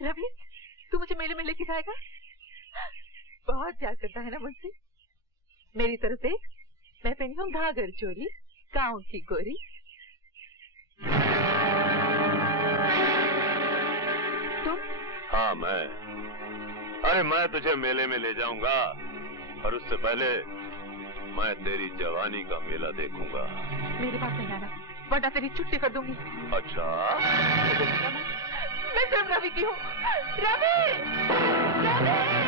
रवि, तू मुझे मेले में लेके जाएगा? बहुत प्यार करता है ना मुझसे। मेरी तरफ से मैं पहनी हूँ घाघर चोली, गाँव की गोरी। तुम? हाँ मैं। अरे मैं तुझे मेले में ले जाऊंगा, और उससे पहले मैं तेरी जवानी का मेला देखूंगा। मेरे पास नहीं आना, वरना तेरी छुट्टी कर दूंगी। अच्छा? मैं सिर्फ रवि की हूँ। रवि! रवि!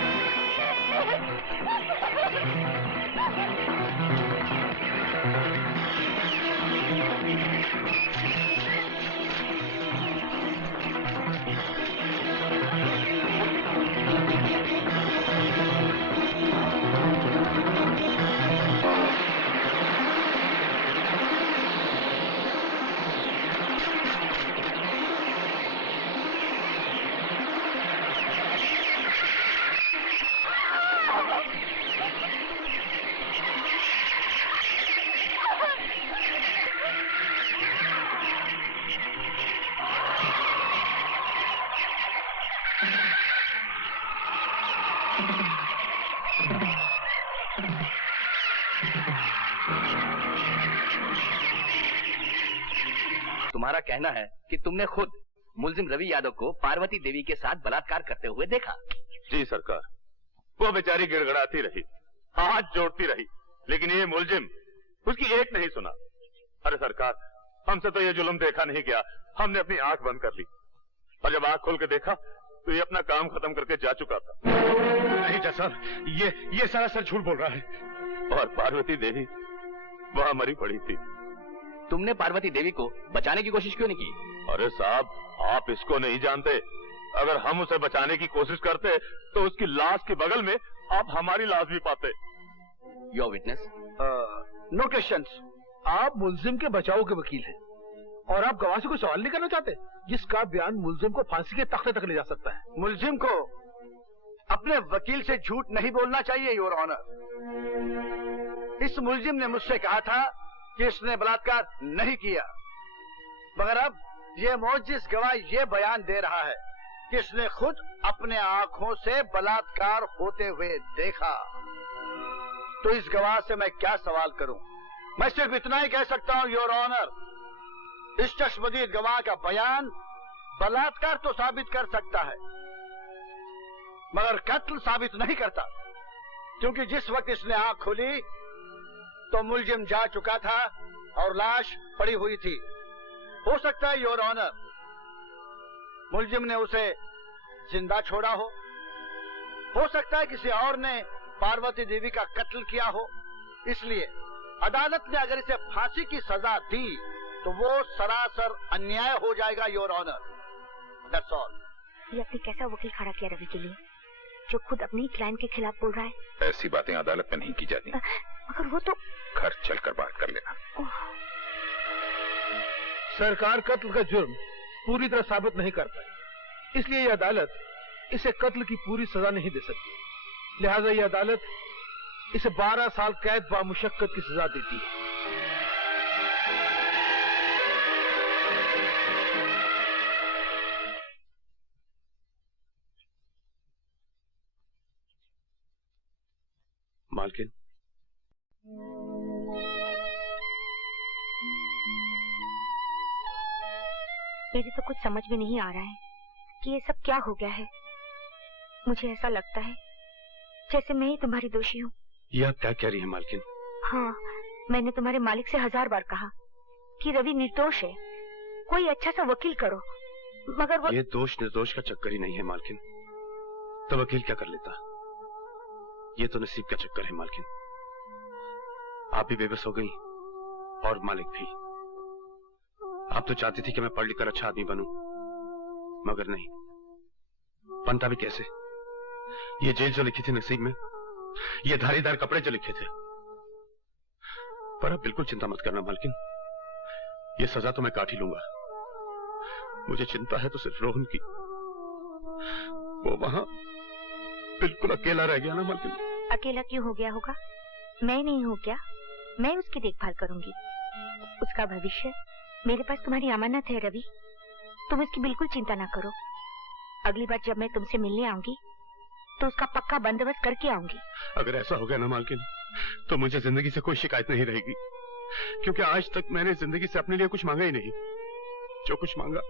तुम्हारा कहना है कि तुमने खुद मुलजिम रवि यादव को पार्वती देवी के साथ बलात्कार करते हुए देखा? जी सरकार, वो बेचारी गिड़गड़ाती रही, हाथ जोड़ती रही, लेकिन ये मुलजिम उसकी एक नहीं सुना। अरे सरकार, हमसे तो ये जुल्म देखा नहीं गया, हमने अपनी आंख बंद कर ली, और जब आंख खोल के देखा तो ये अपना काम खत्म करके जा चुका था। नहीं जज साहब, ये सरासर झूठ बोल रहा है। और पार्वती देवी वहां मरी पड़ी थी। तुमने पार्वती देवी को बचाने की कोशिश क्यों नहीं की? अरे साहब, आप इसको नहीं जानते। अगर हम उसे बचाने की कोशिश करते तो उसकी लाश के बगल में आप हमारी लाश भी पाते। Your witness? No questions. आप मुलजिम के बचाव के वकील हैं और आप गवाह से कोई सवाल नहीं करना चाहते, जिसका बयान मुलजिम को फांसी के तख्ते तक ले जा सकता है। मुलजिम को अपने वकील से झूठ नहीं बोलना चाहिए योर ऑनर। इस मुलजिम ने मुझसे कहा था कि इसने बलात्कार नहीं किया, मगर अब ये मोजिज़ गवाह ये बयान दे रहा है कि इसने खुद अपने आंखों से बलात्कार होते हुए देखा। तो इस गवाह से मैं क्या सवाल करूं? मैं सिर्फ इतना ही कह सकता हूं योर ऑनर, इस चश्मदीद गवाह का बयान बलात्कार तो साबित कर सकता है, मगर कत्ल साबित नहीं करता, क्योंकि जिस वक्त इसने आंख खोली तो मुलजिम जा चुका था और लाश पड़ी हुई थी। हो सकता है योर ऑनर मुलजिम ने उसे जिंदा छोड़ा हो सकता है किसी और ने पार्वती देवी का कत्ल किया हो। इसलिए अदालत ने अगर इसे फांसी की सजा दी तो वो सरासर अन्याय हो जाएगा योर ऑनर। That's all. ये अपने कैसा वकील खड़ा किया रवि के लिए, जो खुद अपनी क्लाइंट के खिलाफ बोल रहा है? ऐसी बातें अदालत में नहीं की जाती। मगर वो तो घर चलकर बात कर लेना। सरकार कत्ल का जुर्म पूरी तरह साबित नहीं कर पाई, इसलिए यह अदालत इसे कत्ल की पूरी सजा नहीं दे सकती। लिहाजा यह अदालत इसे 12 साल कैद बामुशक्कत की सजा देती है। मालकिन, मेरी तो कुछ समझ में नहीं आ रहा है कि ये सब क्या हो गया है। मुझे ऐसा लगता है जैसे मैं ही तुम्हारी दोषी हूँ। ये आप क्या कह रही हैं मालकिन? हाँ, मैंने तुम्हारे मालिक से 1000 बार कहा कि रवि निर्दोष है, कोई अच्छा सा वकील करो, मगर वो... ये दोष निर्दोष का चक्कर ही नहीं है मालकिन, तो वकील क्या कर लेता? ये तो नसीब का चक्कर है मालकिन। आप भी बेबस हो गई और मालिक भी। आप तो चाहती थी कि मैं पढ़ लिख कर अच्छा आदमी बनूं, मगर नहीं, बनता भी कैसे? ये जेल जो लिखी थी नसीब में, ये धारीदार कपड़े जो लिखे थे। पर अब बिल्कुल चिंता मत करना मालकिन, ये सजा तो मैं काट ही लूंगा। मुझे चिंता है तो सिर्फ रोहन की। वो वहां बिल्कुल अकेला रह गया ना मालकिन। अकेला क्यों हो गया होगा? मैं नहीं हूँ क्या? मैं उसकी देखभाल करूंगी। उसका भविष्य मेरे पास तुम्हारी अमानत है रवि, तुम इसकी बिल्कुल चिंता ना करो। अगली बार जब मैं तुमसे मिलने आऊंगी तो उसका पक्का बंदोबस्त करके आऊंगी। अगर ऐसा हो गया ना मालकिन, तो मुझे जिंदगी से कोई शिकायत नहीं रहेगी, क्योंकि आज तक मैंने जिंदगी से अपने लिए कुछ मांगा ही नहीं। जो कुछ मांगा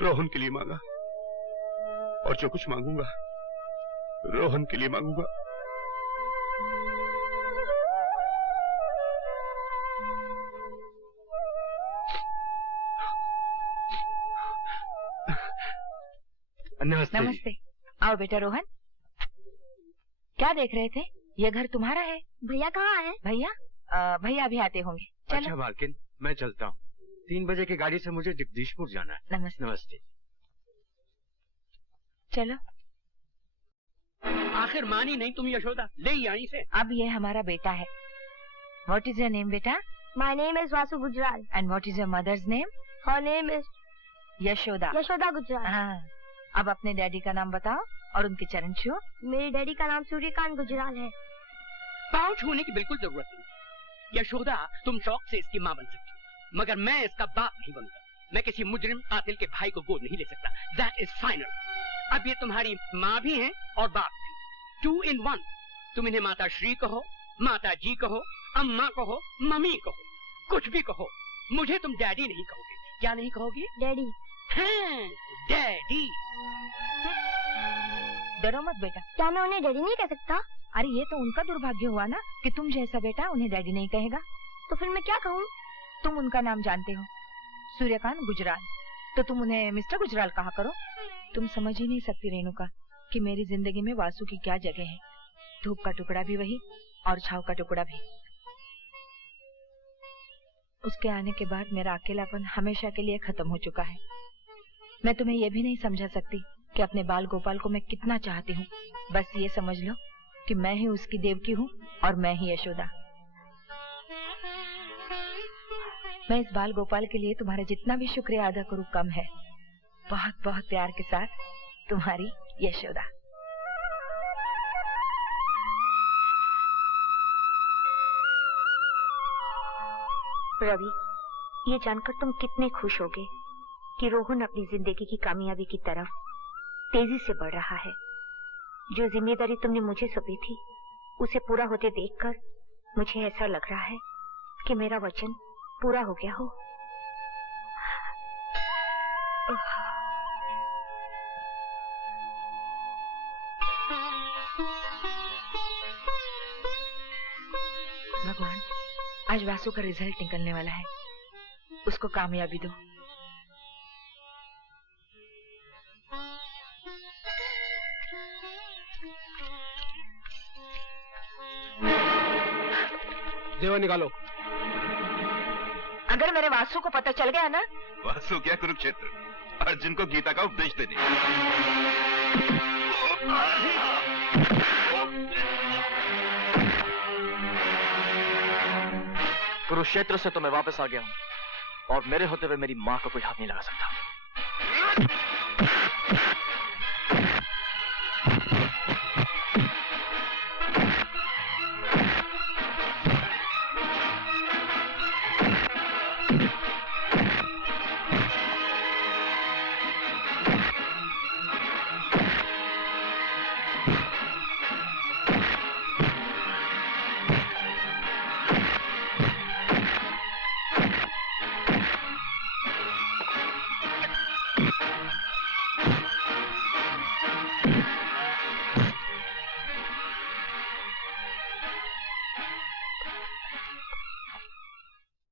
रोहन के लिए मांगा, और जो कुछ मांगूंगा रोहन के लिए मांगूंगा। नमस्ते। नमस्ते। आओ बेटा रोहन। क्या देख रहे थे? ये घर तुम्हारा है। भैया कहाँ है? भैया भैया अभी आते होंगे। चलो। अच्छा मालकिन, मैं चलता हूँ। 3 बजे की गाड़ी से मुझे जगदीशपुर जाना है। नमस्ते। नमस्ते। चलो। आखिर मानी नहीं तुम यशोदा, ले ही आई से। अब ये हमारा बेटा है। व्हाट इज योर नेम बेटा? My name is Vasu Gujral. And what is your mother's name? Her name is Yashoda. Yashoda Gujral. हाँ। अब अपने डैडी का नाम बताओ और उनके चरण छुओ। मेरे डैडी का नाम सूर्यकांत गुजराल है। पाँव छूने की बिल्कुल जरूरत नहीं। यशोदा, तुम शौक से इसकी माँ बन सकती हो, मगर मैं इसका बाप नहीं बनूंगा। मैं किसी मुजरिम कातिल के भाई को गोद नहीं ले सकता। That is final. अब ये तुम्हारी माँ भी है और बाप भी, 2 in 1। तुम इन्हें माता श्री कहो, माता जी कहो, अम्मा कहो, मम्मी कहो, कुछ भी कहो, मुझे तुम डैडी नहीं कहोगे। क्या नहीं कहोगे? डैडी। हाँ, डैडी। डरो मत बेटा। क्या मैं उन्हें डैडी नहीं कह सकता? अरे ये तो उनका दुर्भाग्य हुआ ना कि तुम जैसा बेटा उन्हें डैडी नहीं कहेगा। तो फिर मैं क्या कहूँ? तुम उनका नाम जानते हो, सूर्यकांत गुजराल, तो तुम उन्हें मिस्टर गुजराल कहा करो। तुम समझ ही नहीं सकती रेणुका कि मेरी जिंदगी में वासु की क्या जगह है। धूप का टुकड़ा भी वही और छाव का टुकड़ा भी। उसके आने के बाद मेरा अकेलापन हमेशा के लिए खत्म हो चुका है। मैं तुम्हें यह भी नहीं समझा सकती कि अपने बाल गोपाल को मैं कितना चाहती हूँ। बस ये समझ लो कि मैं ही उसकी देवकी हूँ और मैं ही यशोदा। मैं इस बाल गोपाल के लिए तुम्हारा जितना भी शुक्रिया अदा करूँ कम है। बहुत बहुत प्यार के साथ तुम्हारी यशोदा। रवि, ये जानकर तुम कितने खुश होगे कि रोहन अपनी जिंदगी की कामयाबी की तरफ तेजी से बढ़ रहा है। जो जिम्मेदारी तुमने मुझे सौंपी थी उसे पूरा होते देखकर मुझे ऐसा लग रहा है कि मेरा वचन पूरा हो गया हो। भगवान, आज वासु का रिजल्ट निकलने वाला है, उसको कामयाबी दो। जेवर निकालो। अगर मेरे वासु को पता चल गया ना। वासु क्या कुरुक्षेत्र, अर्जुन को गीता का उपदेश देने। कुरुक्षेत्र से तो मैं वापस आ गया हूँ और मेरे होते हुए मेरी माँ को कोई हाथ नहीं लगा सकता।